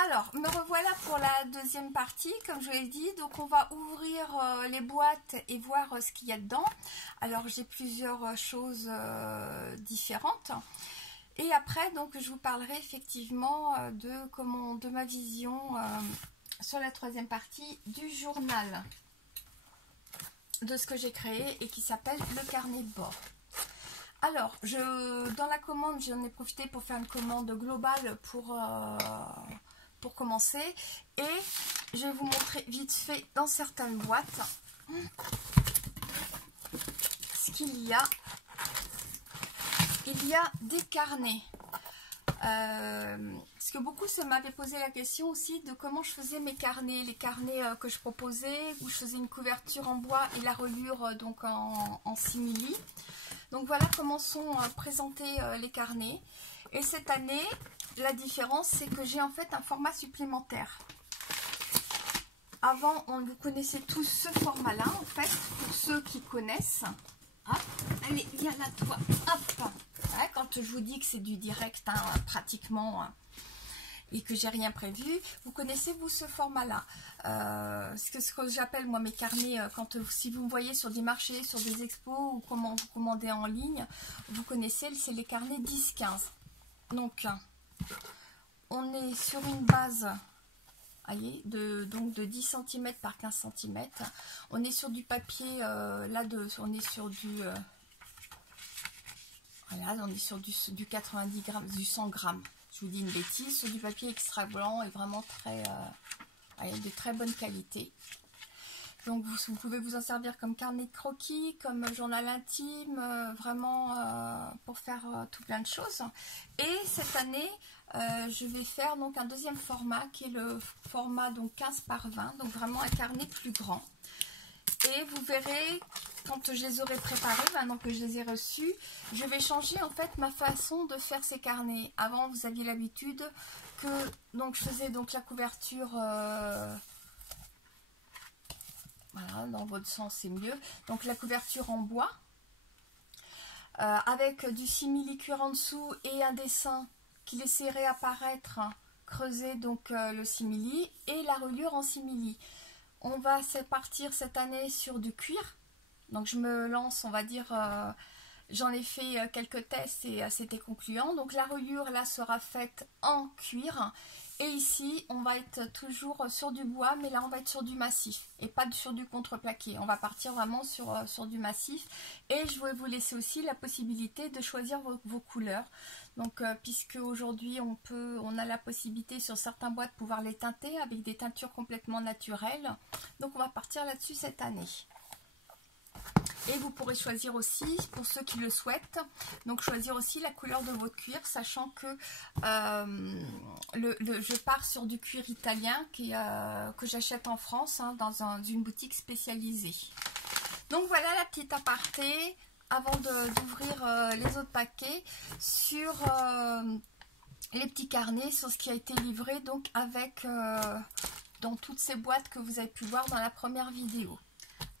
Alors, me revoilà pour la deuxième partie, comme je vous l'ai dit. Donc, on va ouvrir les boîtes et voir ce qu'il y a dedans. Alors, j'ai plusieurs choses différentes. Et après, donc, je vous parlerai effectivement de ma vision sur la troisième partie du journal de ce que j'ai créé et qui s'appelle le carnet de bord. Alors, dans la commande, j'en ai profité pour faire une commande globale pour commencer. Et je vais vous montrer vite fait dans certaines boîtes ce qu'il y a. Il y a des carnets. Parce que beaucoup m'avaient posé la question aussi de comment je faisais mes carnets. Les carnets que je proposais, où je faisais une couverture en bois et la reliure donc en simili. Donc voilà comment sont présentés les carnets. Et cette année, la différence, c'est que j'ai en fait un format supplémentaire. Avant, vous connaissez tous ce format-là, en fait, pour ceux qui connaissent. Hop, allez, viens là, toi. Hop. Ouais, quand je vous dis que c'est du direct, hein, pratiquement, et que j'ai rien prévu, vous connaissez, vous, ce format-là. Ce que j'appelle, moi, mes carnets, si vous me voyez sur des marchés, sur des expos, ou comment vous commandez en ligne, vous connaissez, c'est les carnets 10-15. Donc, on est sur une base, voyez, de 10 cm par 15 cm. On est sur du papier, on est sur du... voilà, on est sur du 90 grammes, du 100 grammes. Je vous dis une bêtise, sur du papier extra blanc et vraiment de très bonne qualité. Donc vous pouvez vous en servir comme carnet de croquis, comme journal intime, vraiment pour faire tout plein de choses. Et cette année, je vais faire donc un deuxième format qui est le format donc 15 par 20, donc vraiment un carnet plus grand. Et vous verrez, quand je les aurai préparés, maintenant que je les ai reçus, je vais changer en fait ma façon de faire ces carnets. Avant, vous aviez l'habitude que donc je faisais donc la couverture, voilà, dans votre sens c'est mieux. Donc la couverture en bois, avec du simili-cuir en dessous et un dessin qui laissait réapparaître, creuser donc le simili et la reliure en simili. On va partir cette année sur du cuir. Donc je me lance, on va dire, j'en ai fait quelques tests et c'était concluant. Donc la reliure là sera faite en cuir. Et ici, on va être toujours sur du bois, mais là on va être sur du massif et pas sur du contreplaqué. On va partir vraiment sur du massif. Et je vais vous laisser aussi la possibilité de choisir vos couleurs. Donc puisque aujourd'hui on a la possibilité sur certaines boîtes de pouvoir les teinter avec des teintures complètement naturelles. Donc on va partir là-dessus cette année. Et vous pourrez choisir aussi, pour ceux qui le souhaitent, donc choisir aussi la couleur de votre cuir, sachant que je pars sur du cuir italien que j'achète en France, hein, dans une boutique spécialisée. Donc voilà la petite aparté, avant d'ouvrir les autres paquets, sur les petits carnets, sur ce qui a été livré, donc avec dans toutes ces boîtes que vous avez pu voir dans la première vidéo.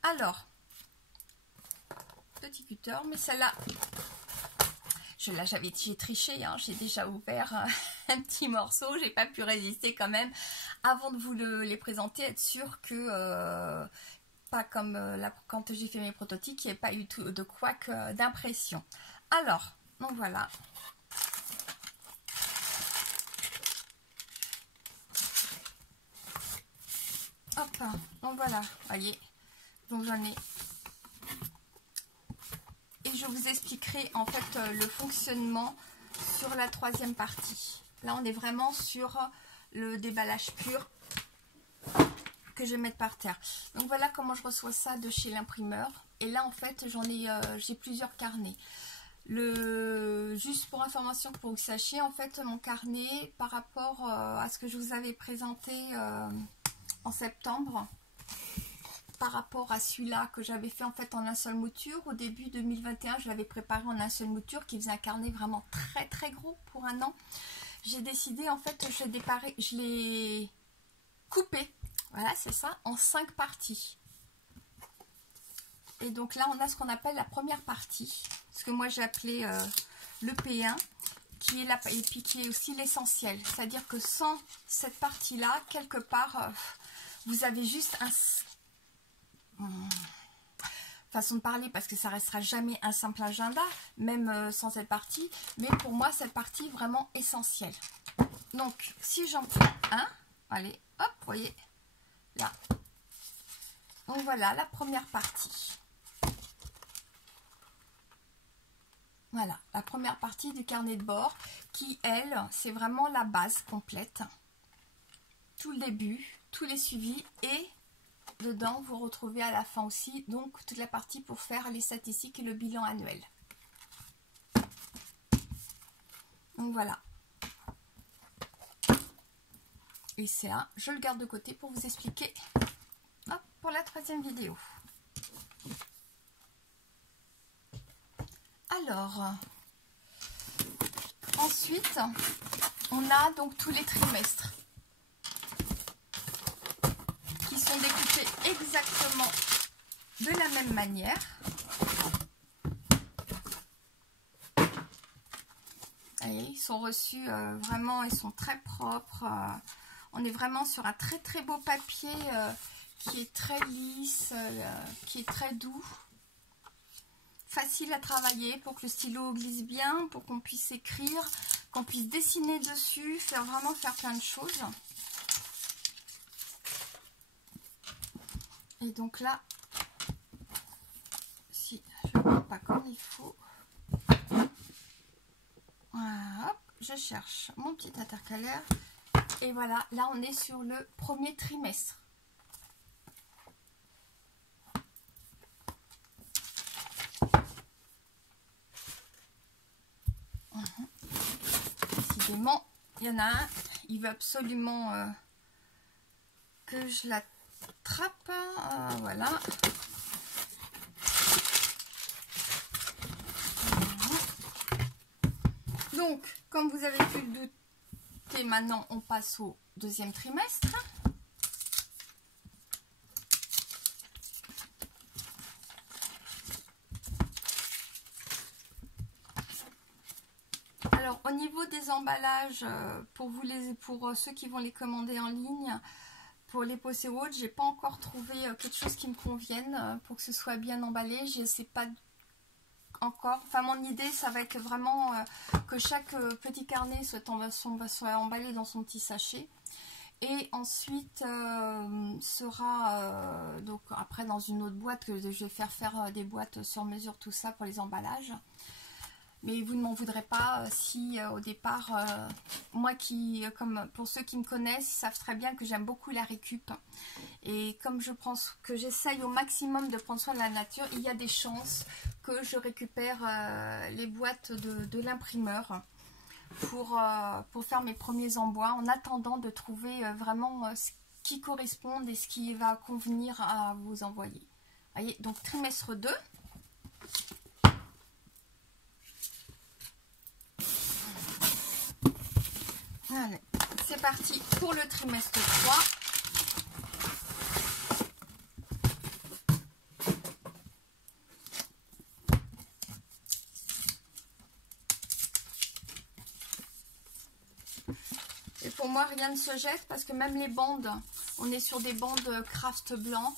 Alors, petit cutter, mais celle-là, j'ai triché, hein, j'ai déjà ouvert un petit morceau, j'ai pas pu résister quand même, avant de vous les présenter, être sûr que, pas comme quand j'ai fait mes prototypes, il n'y ait pas eu de couac d'impression. Alors, donc voilà. Hop, donc voilà, voyez, donc j'en ai. Et je vous expliquerai en fait le fonctionnement sur la troisième partie. Là, on est vraiment sur le déballage pur que je vais mettre par terre. Donc voilà comment je reçois ça de chez l'imprimeur. Et là, en fait, j'ai plusieurs carnets. Juste pour information, pour que vous sachiez, en fait, mon carnet, par rapport à ce que je vous avais présenté en septembre, par rapport à celui-là que j'avais fait en fait en un seul mouture. Au début 2021, je l'avais préparé en un seul mouture qui faisait un carnet vraiment très très gros pour un an. J'ai décidé en fait, je l'ai coupé, voilà c'est ça, en 5 parties. Et donc là on a ce qu'on appelle la première partie, ce que moi j'ai appelé le P1, qui est aussi l'essentiel. C'est-à-dire que sans cette partie-là, quelque part, vous avez juste façon de parler, parce que ça restera jamais un simple agenda, même sans cette partie. Mais pour moi, cette partie est vraiment essentielle. Donc, si j'en prends un, allez, hop, vous voyez, là. Donc voilà, la première partie. Voilà, la première partie du carnet de bord qui, elle, c'est vraiment la base complète. Tout le début, tous les suivis et dedans, vous retrouvez à la fin aussi donc toute la partie pour faire les statistiques et le bilan annuel. Donc voilà. Et c'est un, je le garde de côté pour vous expliquer hop, pour la troisième vidéo. Alors, ensuite, on a donc tous les trimestres qui sont découpés exactement de la même manière. Et ils sont reçus vraiment, ils sont très propres. On est vraiment sur un très très beau papier qui est très lisse, qui est très doux. Facile à travailler pour que le stylo glisse bien, pour qu'on puisse écrire, qu'on puisse dessiner dessus, vraiment faire plein de choses. Et donc là, si je ne vois pas comme il faut, voilà, hop, je cherche mon petit intercalaire. Et voilà, là on est sur le premier trimestre. Décidément, il y en a un, il veut absolument que je l'attrape. Voilà. Donc, comme vous avez pu le douter, maintenant on passe au deuxième trimestre. Alors, au niveau des emballages, pour ceux qui vont les commander en ligne, pour les poser ou autres, j'ai pas encore trouvé quelque chose qui me convienne pour que ce soit bien emballé. Je sais pas encore. Enfin, mon idée, ça va être vraiment que chaque petit carnet soit emballé dans son petit sachet. Et ensuite, sera donc après dans une autre boîte que je vais faire des boîtes sur mesure, tout ça pour les emballages. Mais vous ne m'en voudrez pas si au départ, moi comme pour ceux qui me connaissent, ils savent très bien que j'aime beaucoup la récup. Et comme je pense que j'essaye au maximum de prendre soin de la nature, il y a des chances que je récupère les boîtes de l'imprimeur pour faire mes premiers embois, en attendant de trouver vraiment ce qui correspond et ce qui va convenir à vous envoyer. Voyez, donc trimestre 2. Allez, c'est parti pour le trimestre 3. Et pour moi, rien ne se jette parce que même les bandes, on est sur des bandes craft blanc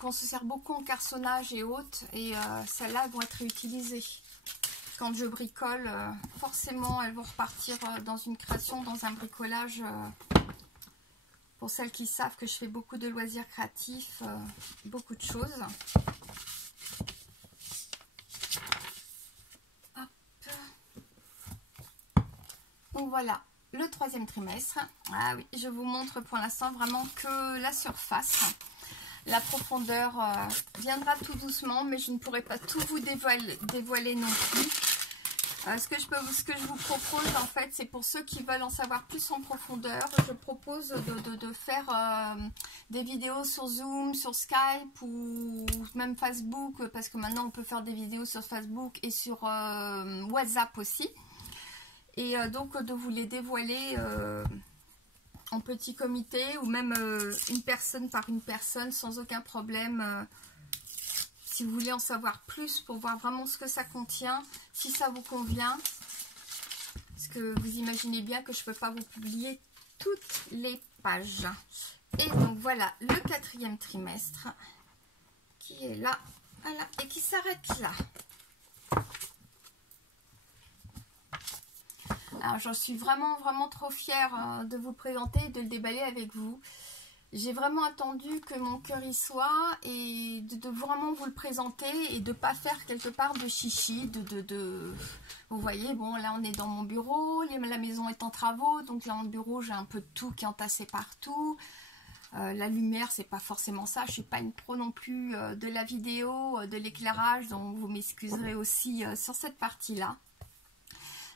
qu'on se sert beaucoup en cartonnage et autres. Et celles-là vont être réutilisées. Quand je bricole, forcément, elles vont repartir dans une création, dans un bricolage. Pour celles qui savent que je fais beaucoup de loisirs créatifs, beaucoup de choses. Hop. Donc voilà, le troisième trimestre. Ah oui, je vous montre pour l'instant vraiment que la surface. La profondeur viendra tout doucement, mais je ne pourrai pas tout vous dévoiler non plus. Ce que je vous propose, en fait, c'est pour ceux qui veulent en savoir plus en profondeur. Je propose de faire des vidéos sur Zoom, sur Skype ou même Facebook, parce que maintenant on peut faire des vidéos sur Facebook et sur WhatsApp aussi. Et donc de vous les dévoiler en petit comité ou même une personne par une personne sans aucun problème. Si vous voulez en savoir plus pour voir vraiment ce que ça contient, si ça vous convient. Parce que vous imaginez bien que je ne peux pas vous publier toutes les pages. Et donc voilà le 4e trimestre qui est là, voilà, et qui s'arrête là. Alors j'en suis vraiment trop fière de vous le présenter et de le déballer avec vous. J'ai vraiment attendu que mon cœur y soit et de vraiment vous le présenter et de pas faire quelque part de chichi, Vous voyez, bon là on est dans mon bureau, la maison est en travaux, donc là dans le bureau j'ai un peu de tout qui est entassé partout. La lumière c'est pas forcément ça, je suis pas une pro non plus de la vidéo, de l'éclairage, donc vous m'excuserez aussi sur cette partie là.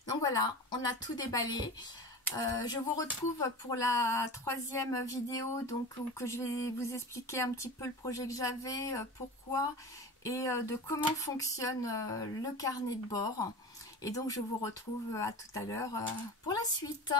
Donc voilà, on a tout déballé. Je vous retrouve pour la 3e vidéo, donc que je vais vous expliquer un petit peu le projet que j'avais, pourquoi et de comment fonctionne le carnet de bord. Et donc je vous retrouve à tout à l'heure pour la suite.